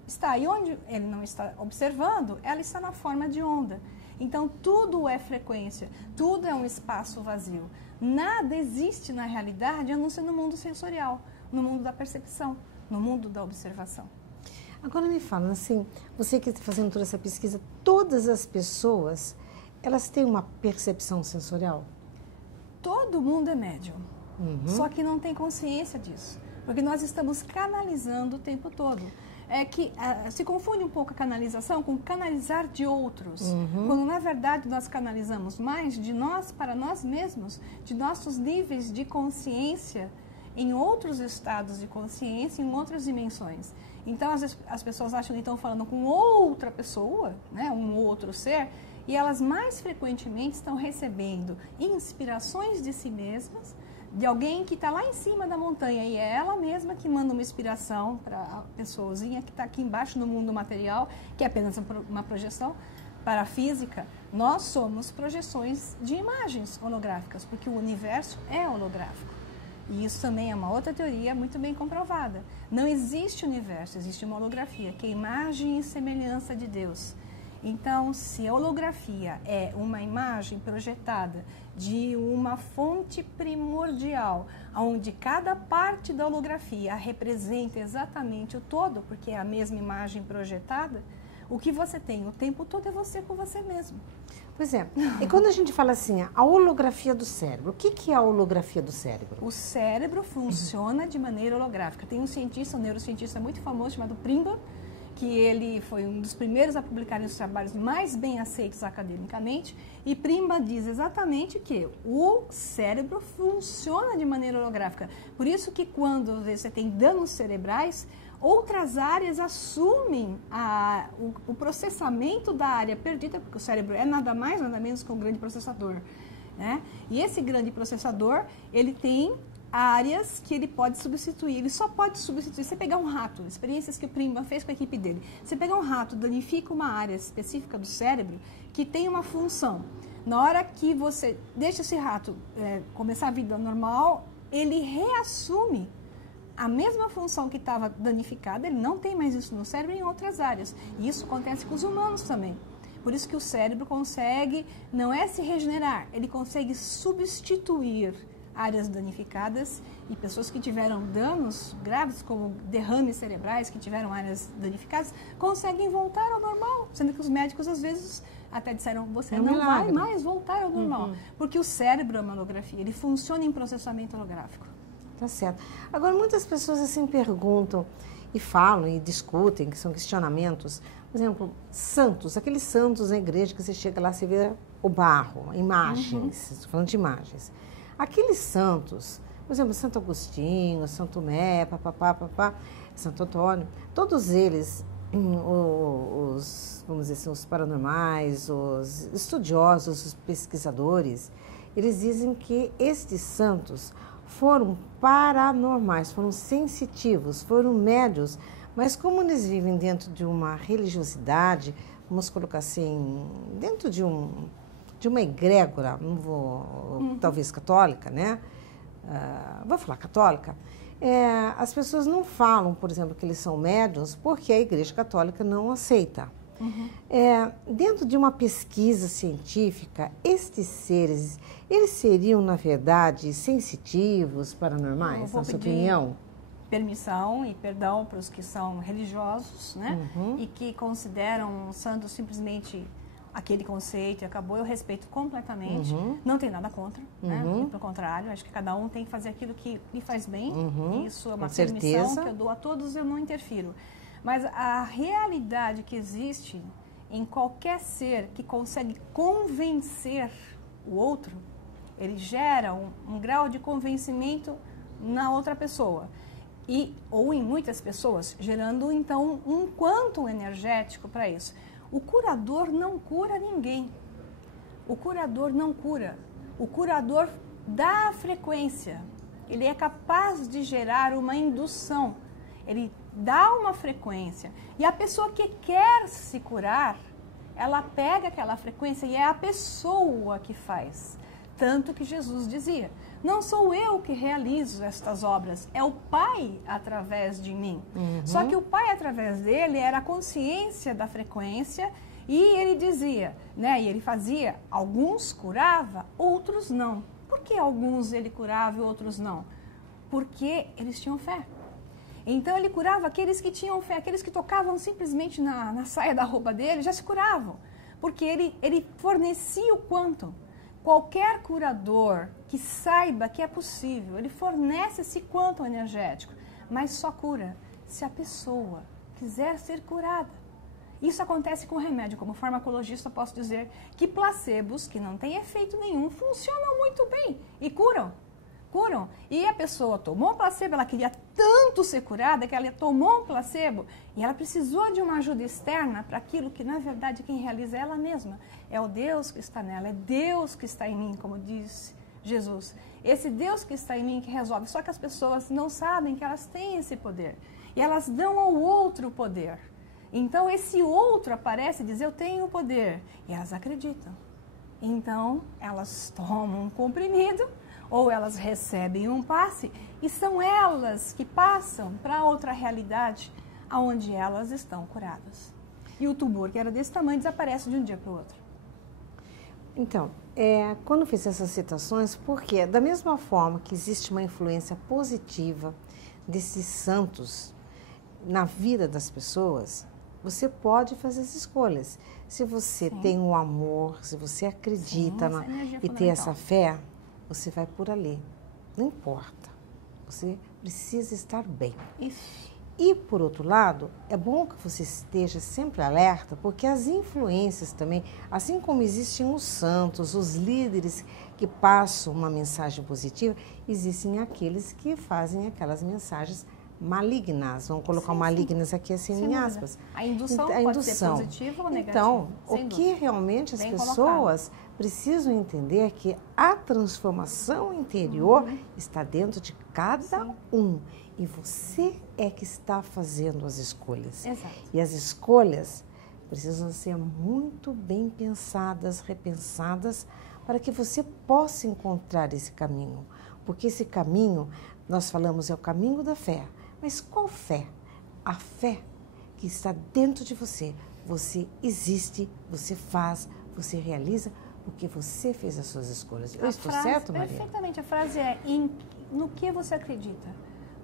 está. E onde ele não está observando, ela está na forma de onda. Então, tudo é frequência, tudo é um espaço vazio. Nada existe na realidade, a não ser no mundo sensorial, no mundo da percepção, no mundo da observação. Agora me fala, assim, você que está fazendo toda essa pesquisa, todas as pessoas, elas têm uma percepção sensorial? Todo mundo é médium, só que não tem consciência disso, porque nós estamos canalizando o tempo todo. É que se confunde um pouco a canalização com canalizar de outros, quando na verdade nós canalizamos mais de nós para nós mesmos, de nossos níveis de consciência em outros estados de consciência, em outras dimensões. Então as pessoas acham que estão falando com outra pessoa, né, um outro ser, e elas mais frequentemente estão recebendo inspirações de si mesmas, de alguém que está lá em cima da montanha, e é ela mesma que manda uma inspiração para a pessoazinha que está aqui embaixo no mundo material, que é apenas uma projeção. Para a física, nós somos projeções de imagens holográficas, porque o universo é holográfico. E isso também é uma outra teoria muito bem comprovada. Não existe universo, existe uma holografia, que é a imagem e semelhança de Deus. Então, se a holografia é uma imagem projetada de uma fonte primordial, onde cada parte da holografia representa exatamente o todo, porque é a mesma imagem projetada, o que você tem o tempo todo é você com você mesmo. Pois é. E quando a gente fala assim, a holografia do cérebro, o que é a holografia do cérebro? O cérebro funciona de maneira holográfica. Tem um cientista, um neurocientista muito famoso, chamado Pringle, que ele foi um dos primeiros a publicar os trabalhos mais bem aceitos academicamente, e Pringle diz exatamente que o cérebro funciona de maneira holográfica. Por isso que quando você tem danos cerebrais, outras áreas assumem o processamento da área perdida, porque o cérebro é nada mais, nada menos que um grande processador, né? E esse grande processador, ele tem áreas que ele pode substituir. Ele só pode substituir. Você pegar um rato, experiências que o Prima fez com a equipe dele. Você pegar um rato, danifica uma área específica do cérebro que tem uma função. Na hora que você deixa esse rato começar a vida normal, ele reassume a mesma função que estava danificada, ele não tem mais isso no cérebro em outras áreas. E isso acontece com os humanos também. Por isso que o cérebro consegue, não é se regenerar, ele consegue substituir áreas danificadas, e pessoas que tiveram danos graves, como derrames cerebrais, que tiveram áreas danificadas, conseguem voltar ao normal, sendo que os médicos às vezes até disseram, você não vai mais voltar ao normal, porque o cérebro é uma holografia, ele funciona em processamento holográfico. Tá certo. Agora, muitas pessoas assim perguntam e falam e discutem, que são questionamentos. Por exemplo, santos, aqueles santos na igreja que você chega lá, você vê o barro, imagens, estou falando de imagens. Aqueles santos, por exemplo, Santo Agostinho, Santo Tomé, Santo Antônio, todos eles, vamos dizer assim, os paranormais, os estudiosos, os pesquisadores, eles dizem que estes santos foram paranormais, foram sensitivos, foram médios, mas como eles vivem dentro de uma religiosidade, vamos colocar assim, dentro de uma egrégora, não vou, talvez católica, né? Vou falar católica. As pessoas não falam, por exemplo, que eles são médiuns porque a Igreja Católica não aceita. Dentro de uma pesquisa científica, estes seres, eles seriam, na verdade, sensitivos, paranormais, na sua opinião? Permissão e perdão para os que são religiosos, né? E que consideram santos simplesmente aquele conceito e acabou. Eu respeito completamente, não tem nada contra, né? Pelo contrário, acho que cada um tem que fazer aquilo que lhe faz bem, isso é uma permissão que eu dou a todos, eu não interfiro. Mas a realidade que existe em qualquer ser que consegue convencer o outro, ele gera um grau de convencimento na outra pessoa. Ou em muitas pessoas, gerando então um quantum energético para isso. O curador não cura ninguém. O curador não cura. O curador dá a frequência. Ele é capaz de gerar uma indução. Ele dá uma frequência. E a pessoa que quer se curar, ela pega aquela frequência e é a pessoa que faz. Tanto que Jesus dizia, não sou eu que realizo estas obras, é o Pai através de mim. Só que o Pai através dele era a consciência da frequência e ele dizia, né, e ele fazia, alguns curava, outros não. Por que alguns ele curava e outros não? Porque eles tinham fé. Então ele curava aqueles que tinham fé, aqueles que tocavam simplesmente na saia da roupa dele, já se curavam. Porque ele fornecia o quantum. Qualquer curador que saiba que é possível, ele fornece esse quantum energético, mas só cura se a pessoa quiser ser curada. Isso acontece com remédio. Como farmacologista, posso dizer que placebos, que não têm efeito nenhum, funcionam muito bem e curam. E a pessoa tomou um placebo, ela queria tanto ser curada que ela tomou um placebo e ela precisou de uma ajuda externa para aquilo que, na verdade, quem realiza é ela mesma. É o Deus que está nela, é Deus que está em mim, como diz Jesus. Esse Deus que está em mim que resolve. Só que as pessoas não sabem que elas têm esse poder. E elas dão ao outro o poder. Então, esse outro aparece e diz, eu tenho o poder. E elas acreditam. Então, elas tomam um comprimido, ou elas recebem um passe, e são elas que passam para outra realidade, onde elas estão curadas. E o tumor, que era desse tamanho, desaparece de um dia para o outro. Então, quando eu fiz essas citações, porque da mesma forma que existe uma influência positiva desses santos na vida das pessoas, você pode fazer as escolhas. Se você tem um amor, se você acredita e tem essa fé, você vai por ali. Não importa. Você precisa estar bem. Isso. E, por outro lado, é bom que você esteja sempre alerta, porque as influências também, assim como existem os santos, os líderes que passam uma mensagem positiva, existem aqueles que fazem aquelas mensagens malignas, vamos colocar malignas aqui assim em aspas. A indução a pode ser positiva ou negativa. Então, o que realmente as pessoas precisam entender é que a transformação interior está dentro de cada um. E você é que está fazendo as escolhas. Exato. E as escolhas precisam ser muito bem pensadas, repensadas, para que você possa encontrar esse caminho. Porque esse caminho, nós falamos, é o caminho da fé. Mas qual fé? A fé que está dentro de você. Você existe, você faz, você realiza, porque você fez as suas escolhas. Eu estou certo, Maria? Perfeitamente. A frase é, no que você acredita?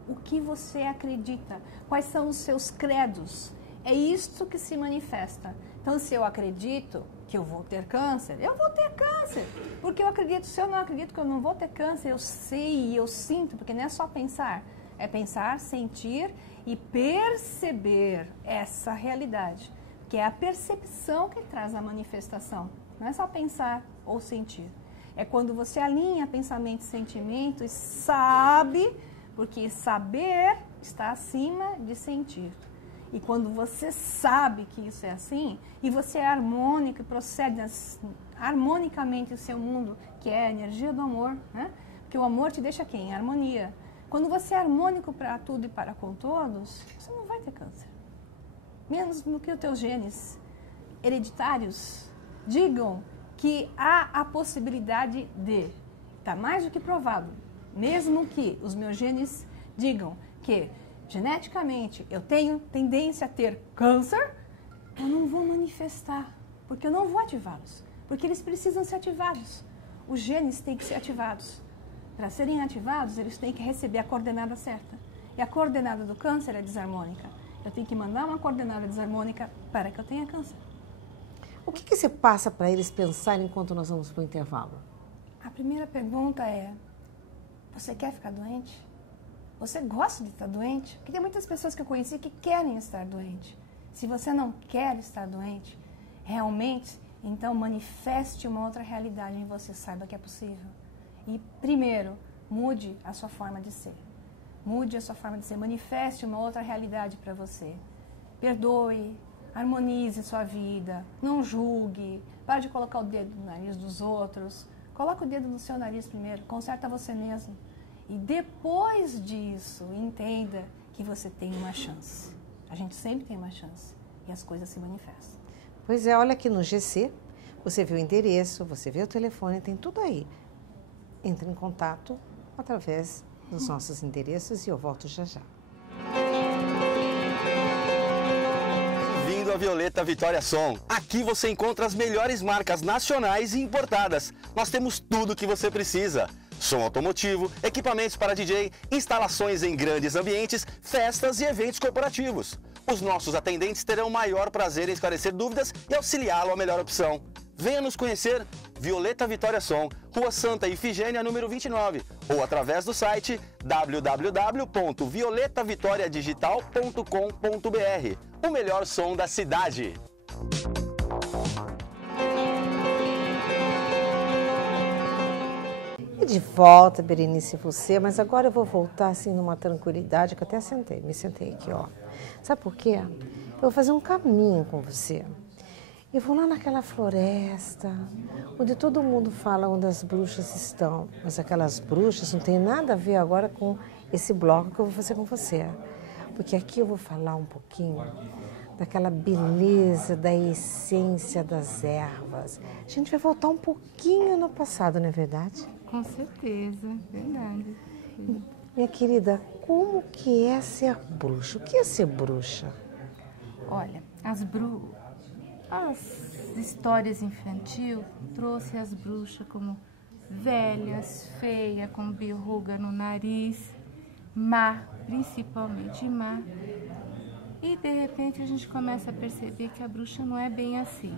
O que você acredita? Quais são os seus credos? É isto que se manifesta. Então, se eu acredito que eu vou ter câncer, eu vou ter câncer. Porque eu acredito, se eu não acredito que eu não vou ter câncer, eu sei, eu sinto, porque não é só pensar. É pensar, sentir e perceber essa realidade. Que é a percepção que traz a manifestação. Não é só pensar ou sentir. É quando você alinha pensamento e sentimento e sabe, porque saber está acima de sentir. E quando você sabe que isso é assim, e você é harmônico e procede harmonicamente o seu mundo, que é a energia do amor, né? Porque o amor te deixa quem? Em harmonia. Quando você é harmônico para tudo e para com todos, você não vai ter câncer. Menos do que os teus genes hereditários digam que há a possibilidade de. Está mais do que provado. Mesmo que os meus genes digam que geneticamente eu tenho tendência a ter câncer, eu não vou manifestar, porque eu não vou ativá-los, porque eles precisam ser ativados. Os genes têm que ser ativados. Para serem ativados, eles têm que receber a coordenada certa. E a coordenada do câncer é desarmônica. Eu tenho que mandar uma coordenada desarmônica para que eu tenha câncer. O que você passa para eles pensarem enquanto nós vamos para o intervalo? A primeira pergunta é, você quer ficar doente? Você gosta de estar doente? Porque tem muitas pessoas que eu conheci que querem estar doente. Se você não quer estar doente, realmente, então manifeste uma outra realidade em você, saiba que é possível. E primeiro, mude a sua forma de ser. Mude a sua forma de ser, manifeste uma outra realidade para você. Perdoe, harmonize sua vida, não julgue, pare de colocar o dedo no nariz dos outros. Coloca o dedo no seu nariz primeiro, conserta você mesmo. E depois disso, entenda que você tem uma chance. A gente sempre tem uma chance e as coisas se manifestam. Pois é, olha aqui no GC, você vê o endereço, você vê o telefone, tem tudo aí. Entre em contato através dos nossos endereços e eu volto já já. Bem-vindo à Violeta Vitória Som. Aqui você encontra as melhores marcas nacionais e importadas. Nós temos tudo o que você precisa. Som automotivo, equipamentos para DJ, instalações em grandes ambientes, festas e eventos corporativos. Os nossos atendentes terão o maior prazer em esclarecer dúvidas e auxiliá-lo à melhor opção. Venha nos conhecer, Violeta Vitória Som, Rua Santa Ifigênia, número 29, ou através do site www.violetavitoriadigital.com.br. O melhor som da cidade. E de volta, Berenice, você, mas agora eu vou voltar assim numa tranquilidade, que eu até me sentei aqui, ó. Sabe por quê? Eu vou fazer um caminho com você. Eu vou lá naquela floresta, onde todo mundo fala onde as bruxas estão. Mas aquelas bruxas não tem nada a ver agora com esse bloco que eu vou fazer com você. Porque aqui eu vou falar um pouquinho daquela beleza, da essência das ervas. A gente vai voltar um pouquinho no passado, não é verdade? Com certeza, verdade. Minha querida, como que é ser bruxa? O que é ser bruxa? Olha, as histórias infantil trouxe as bruxas como velhas, feias, com verruga no nariz, má, principalmente má. E de repente a gente começa a perceber que a bruxa não é bem assim.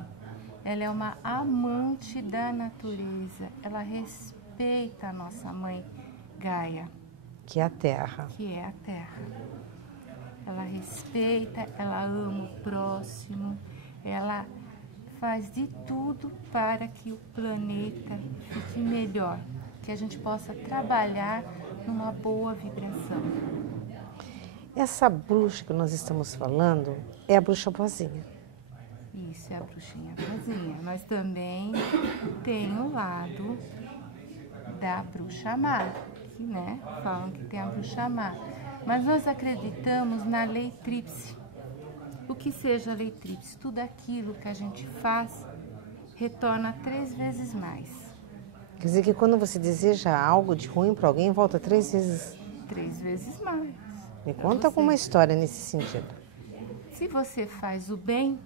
Ela é uma amante da natureza, ela respeita a nossa mãe Gaia. Que é a terra. Que é a terra. Ela respeita, ela ama o próximo, ela faz de tudo para que o planeta fique melhor, que a gente possa trabalhar numa boa vibração. Essa bruxa que nós estamos falando é a bruxa boazinha. Isso, é a bruxinha boazinha. Mas também tem o lado da bruxa má, que, né, falam que tem a bruxa má. Mas nós acreditamos na lei tríplice. O que seja a lei tríplice? Tudo aquilo que a gente faz retorna 3 vezes mais. Quer dizer que quando você deseja algo de ruim para alguém, volta 3 vezes. 3 vezes mais. Me conta alguma história nesse sentido. Se você faz o bem,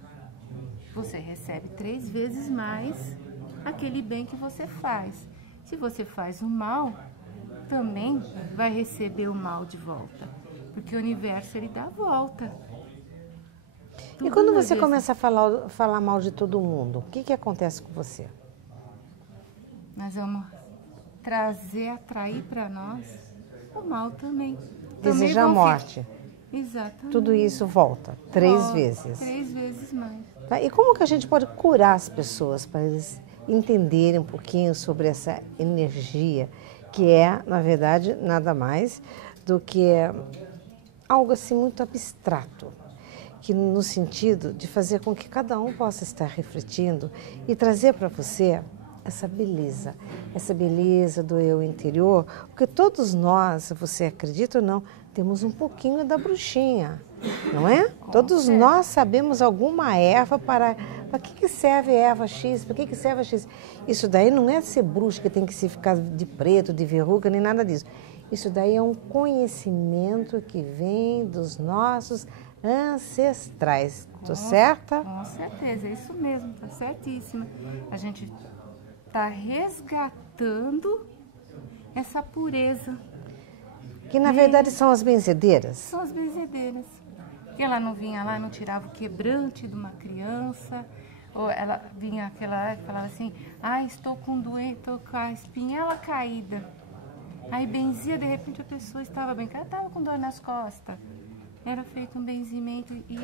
você recebe 3 vezes mais aquele bem que você faz. Se você faz o mal, também vai receber o mal de volta. Porque o universo, ele dá a volta. E quando você começa a falar mal de todo mundo, o que acontece com você? Nós vamos atrair para nós o mal também. Desejar a morte. Exatamente. Tudo isso volta 3 vezes. 3 vezes mais. Tá? E como que a gente pode curar as pessoas para eles entenderem um pouquinho sobre essa energia, que é, na verdade, nada mais do que algo assim muito abstrato, que no sentido de fazer com que cada um possa estar refletindo e trazer para você essa beleza do eu interior, porque todos nós, você acredita ou não, temos um pouquinho da bruxinha, não é? Todos nós sabemos alguma erva para que serve a erva X, para que serve a X. Isso daí não é ser bruxa que tem que se ficar de preto, de verruga, nem nada disso. Isso daí é um conhecimento que vem dos nossos ancestrais. Estou certa? Com certeza, é isso mesmo, está certíssima. A gente está resgatando essa pureza. Que na verdade são as benzedeiras? São as benzedeiras. Que ela não vinha lá, não tirava o quebrante de uma criança, ou ela vinha aquela e falava assim, estou com doente, estou com a espinhela caída. Aí benzia, de repente a pessoa estava bem, ela estava com dor nas costas. Era feito um benzimento e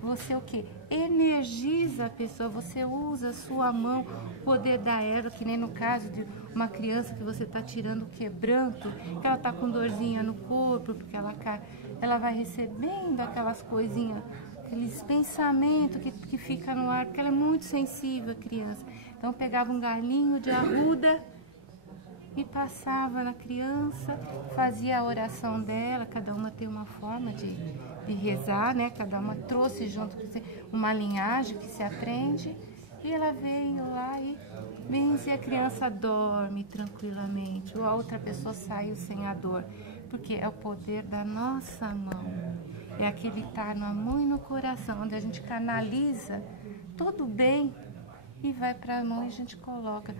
você o quê? Energiza a pessoa, você usa a sua mão, o poder da erva, que nem no caso de uma criança que você está tirando o quebranto, que ela está com dorzinha no corpo, porque ela vai recebendo aquelas coisinhas, aqueles pensamentos que fica no ar, porque ela é muito sensível, a criança. Então pegava um galinho de arruda e passava na criança, fazia a oração dela, cada uma tem uma forma de rezar, né? Cada uma trouxe junto uma linhagem que se aprende, e ela veio lá e benze, a criança dorme tranquilamente, ou a outra pessoa saiu sem a dor, porque é o poder da nossa mão, é aquele estar na mão e no coração, onde a gente canaliza todo o bem e vai para a mão e a gente coloca.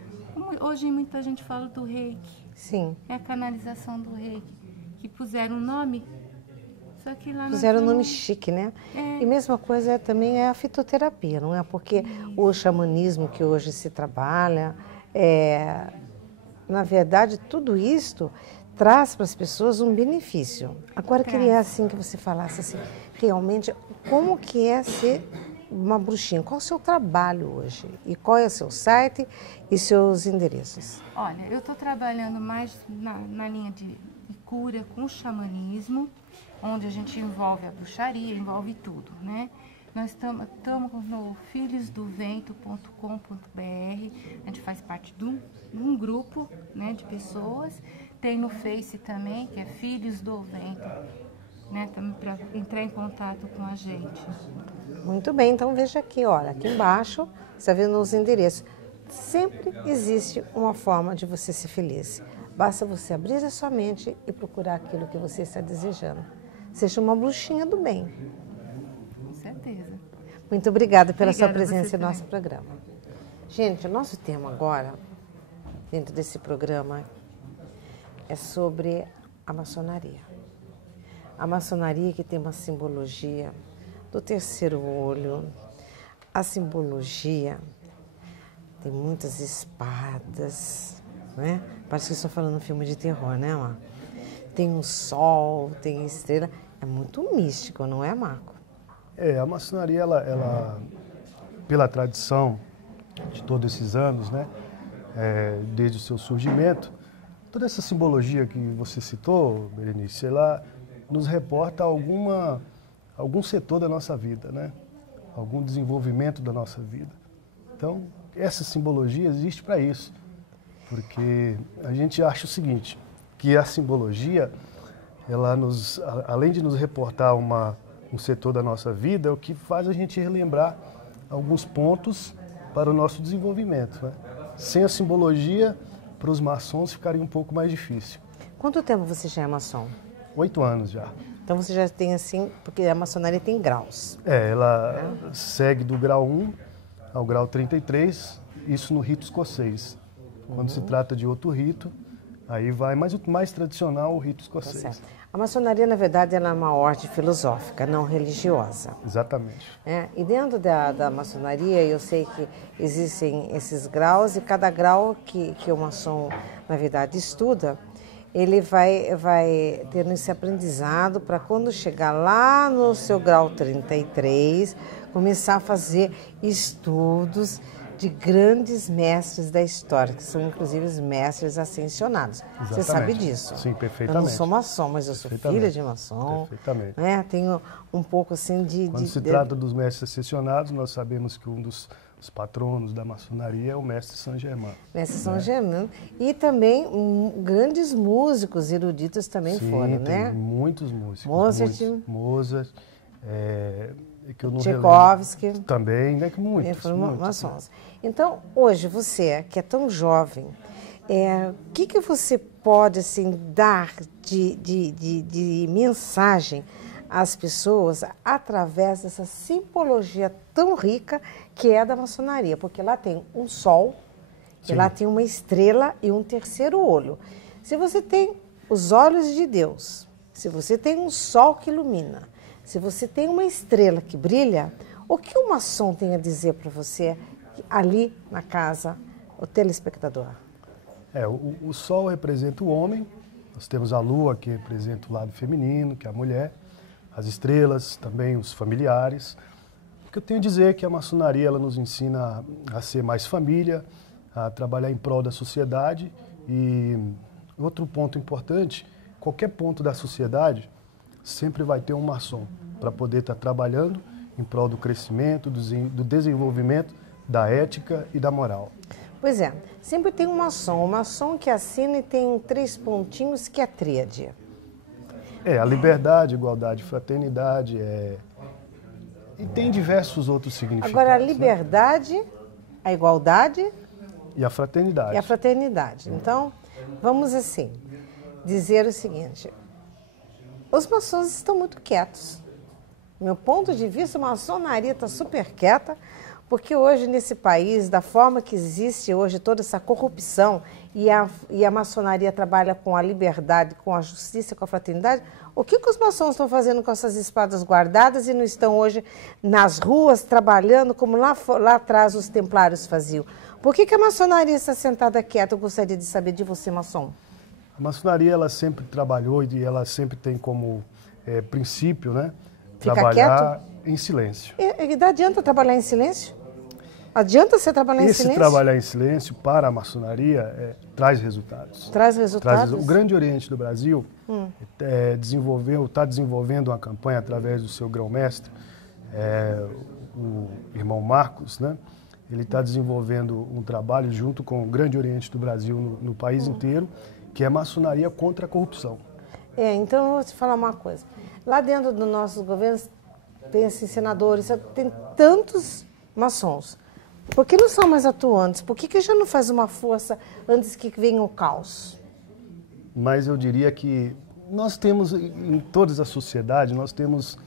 Hoje muita gente fala do reiki. Sim. É a canalização do reiki, que puseram um nome, só que lá puseram um nome chique, né? E mesma coisa também é a fitoterapia, não é? Porque o xamanismo que hoje se trabalha, na verdade, tudo isto traz para as pessoas um benefício. Agora, queria assim que você falasse assim, realmente, como que é ser uma bruxinha? Qual é o seu trabalho hoje? E qual é o seu site e seus endereços? Olha, eu estou trabalhando mais na linha de cura com xamanismo, onde a gente envolve a bruxaria, envolve tudo, né? Nós estamos no filhosdovento.com.br, a gente faz parte de um grupo, né, de pessoas. Tem no Face também, que é Filhos do Vento, né, também para entrar em contato com a gente. Muito bem, então veja aqui, olha, aqui embaixo, você está vendo os endereços. Sempre existe uma forma de você ser feliz. Basta você abrir a sua mente e procurar aquilo que você está desejando. Seja uma bruxinha do bem. Com certeza. Muito obrigada pela sua Obrigada presença no também. nosso programa. Gente, o nosso tema agora, dentro desse programa, é sobre a maçonaria. A maçonaria que tem uma simbologia do terceiro olho, a simbologia tem muitas espadas, né? Parece que eu estou falando um filme de terror, né, Marco? Tem um sol, tem estrela, é muito místico, não é, Marco? A maçonaria, ela pela tradição de todos esses anos, né, desde o seu surgimento, toda essa simbologia que você citou, Berenice, ela nos reporta algum setor da nossa vida, né? Algum desenvolvimento da nossa vida. Então, essa simbologia existe para isso, porque a gente acha o seguinte, que a simbologia, ela além de nos reportar um setor da nossa vida, é o que faz a gente relembrar alguns pontos para o nosso desenvolvimento, né? Sem a simbologia, para os maçons ficaria um pouco mais difícil. Quanto tempo você já é maçom? 8 anos já. Então você já tem assim, porque a maçonaria tem graus. Ela segue do grau 1 ao grau 33, isso no rito escocês. Quando se trata de outro rito, aí vai, mas o mais tradicional, o rito escocês. Tá certo. A maçonaria, na verdade, ela é uma ordem filosófica, não religiosa. Exatamente. E dentro da maçonaria, eu sei que existem esses graus, e cada grau que o maçom, na verdade, estuda, ele vai tendo esse aprendizado para quando chegar lá no seu grau 33, começar a fazer estudos de grandes mestres da história, que são inclusive os mestres ascensionados. Exatamente. Você sabe disso? Sim, perfeitamente. Eu não sou maçom, mas eu sou filha de maçom. Perfeitamente. Tenho um pouco assim de... Quando se trata dos mestres ascensionados, nós sabemos que um dos patronos da maçonaria é o mestre Saint-Germain. Mestre Saint-Germain. E também grandes músicos eruditos também foram, né? Muitos músicos. Mozart, que eu não Tchaikovsky. Também, né? Que muitos. Foram maçons. Então, hoje, você que é tão jovem, o que você pode assim, dar de mensagem às pessoas através dessa simbologia tão rica que é da maçonaria? Porque lá tem um sol, e lá tem uma estrela e um terceiro olho. Se você tem os olhos de Deus, se você tem um sol que ilumina, se você tem uma estrela que brilha, o que o maçom tem a dizer para você ali na casa, o telespectador? O sol representa o homem, nós temos a lua que representa o lado feminino, que é a mulher, as estrelas, também os familiares. O que eu tenho a dizer é que a maçonaria ela nos ensina a ser mais família, a trabalhar em prol da sociedade. E outro ponto importante, qualquer ponto da sociedade sempre vai ter um maçom para poder estar trabalhando em prol do crescimento, do desenvolvimento, da ética e da moral. Pois é, sempre tem um maçom que assina e tem 3 pontinhos que é a tríade. A liberdade, igualdade, fraternidade, e tem diversos outros significados. Agora, a liberdade, né? A igualdade... E a fraternidade. E a fraternidade. Então, vamos assim, dizer o seguinte, os maçons estão muito quietos. Do meu ponto de vista, a maçonaria está super quieta, porque hoje nesse país, da forma que existe hoje toda essa corrupção e a maçonaria trabalha com a liberdade, com a justiça, com a fraternidade, o que os maçons estão fazendo com essas espadas guardadas e não estão hoje nas ruas trabalhando como lá atrás os templários faziam? Por que a maçonaria está sentada quieta? Eu gostaria de saber de você, maçom. A maçonaria ela sempre trabalhou e ela sempre tem como princípio, né, trabalhar em silêncio. E adianta trabalhar em silêncio? Adianta você trabalhar em silêncio? Trabalhar em silêncio para a maçonaria traz resultados. Traz resultados? O Grande Oriente do Brasil está desenvolvendo uma campanha através do seu grão-mestre, o irmão Marcos, né? Ele está desenvolvendo um trabalho junto com o Grande Oriente do Brasil no país inteiro, que é maçonaria contra a corrupção. Então eu vou te falar uma coisa. Lá dentro dos nossos governos tem assim, senadores, tem tantos maçons. Por que não são mais atuantes? Por que já não faz uma força antes que venha o caos? Mas eu diria que nós temos, em toda a sociedade, nós temos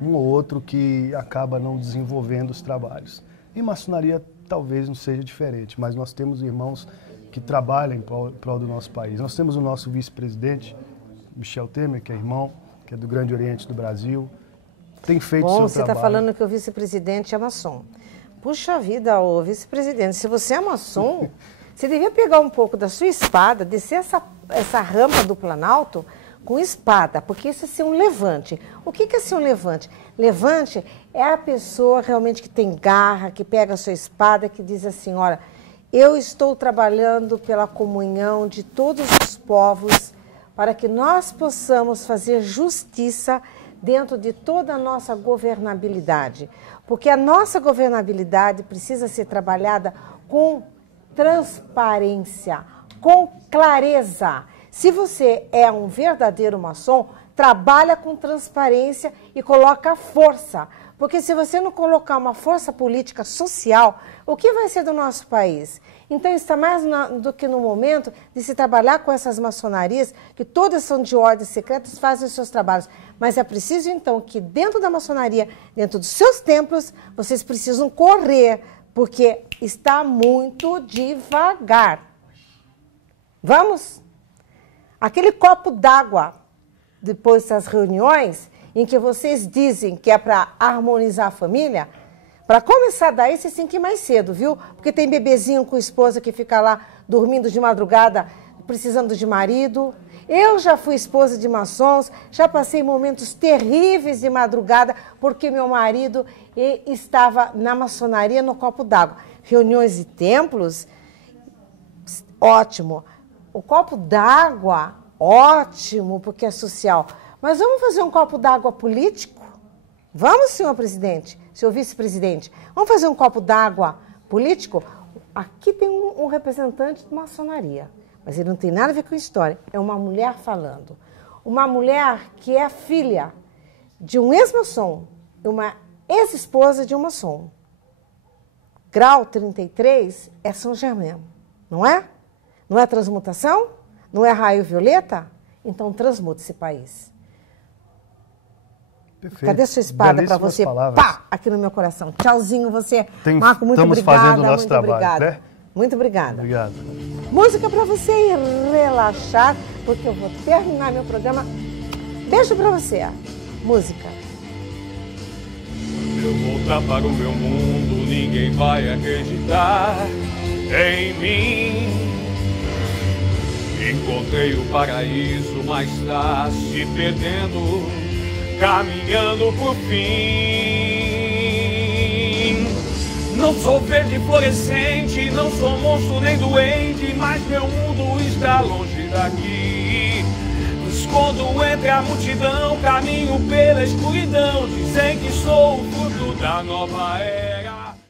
um ou outro que acaba não desenvolvendo os trabalhos. Em maçonaria talvez não seja diferente, mas nós temos irmãos que trabalham em prol do nosso país. Nós temos o nosso vice-presidente, Michel Temer, que é irmão, que é do Grande Oriente do Brasil, tem feito seu trabalho. Você está falando que o vice-presidente é maçom. Puxa vida, ô vice-presidente, se você é maçom, você devia pegar um pouco da sua espada, descer essa rampa do Planalto com espada, porque isso é ser um levante. O que é ser um levante? Levante é a pessoa realmente que tem garra, que pega a sua espada, que diz assim, olha, eu estou trabalhando pela comunhão de todos os povos para que nós possamos fazer justiça dentro de toda a nossa governabilidade. Porque a nossa governabilidade precisa ser trabalhada com transparência, com clareza. Se você é um verdadeiro maçom, trabalha com transparência e coloca força. Porque se você não colocar uma força política social, o que vai ser do nosso país? Então está mais do que no momento de se trabalhar com essas maçonarias, que todas são de ordens secretas, fazem os seus trabalhos. Mas é preciso então que dentro da maçonaria, dentro dos seus templos, vocês precisam correr, porque está muito devagar. Vamos? Aquele copo d'água, depois das reuniões, em que vocês dizem que é para harmonizar a família, para começar daí, vocês têm que ir mais cedo, viu? Porque tem bebezinho com esposa que fica lá dormindo de madrugada, precisando de marido. Eu já fui esposa de maçons, já passei momentos terríveis de madrugada, porque meu marido estava na maçonaria no copo d'água. Reuniões de templos, ótimo. O copo d'água, ótimo, porque é social. Mas vamos fazer um copo d'água político? Vamos, senhor presidente, senhor vice-presidente. Vamos fazer um copo d'água político? Aqui tem um representante de maçonaria, mas ele não tem nada a ver com história. É uma mulher falando. Uma mulher que é filha de um ex-maçom, uma ex-esposa de um maçom. Grau 33 é São Germain, não é? Não é transmutação? Não é raio violeta? Então transmuta esse país. Perfeito. Cadê sua espada para você? Palavras. Pá! Aqui no meu coração. Tchauzinho você. Marco, muito estamos obrigada. Fazendo o nosso muito trabalho, obrigada. né? Muito obrigada. Obrigado. Música para você ir relaxar, porque eu vou terminar meu programa. Beijo para você. Música. Quando eu voltar para o meu mundo, ninguém vai acreditar em mim. Encontrei o paraíso, mas está se perdendo, caminhando por fim. Não sou verde fluorescente, não sou monstro nem doente, mas meu mundo está longe daqui. Me escondo entre a multidão, caminho pela escuridão. Dizem que sou o fruto da nova era.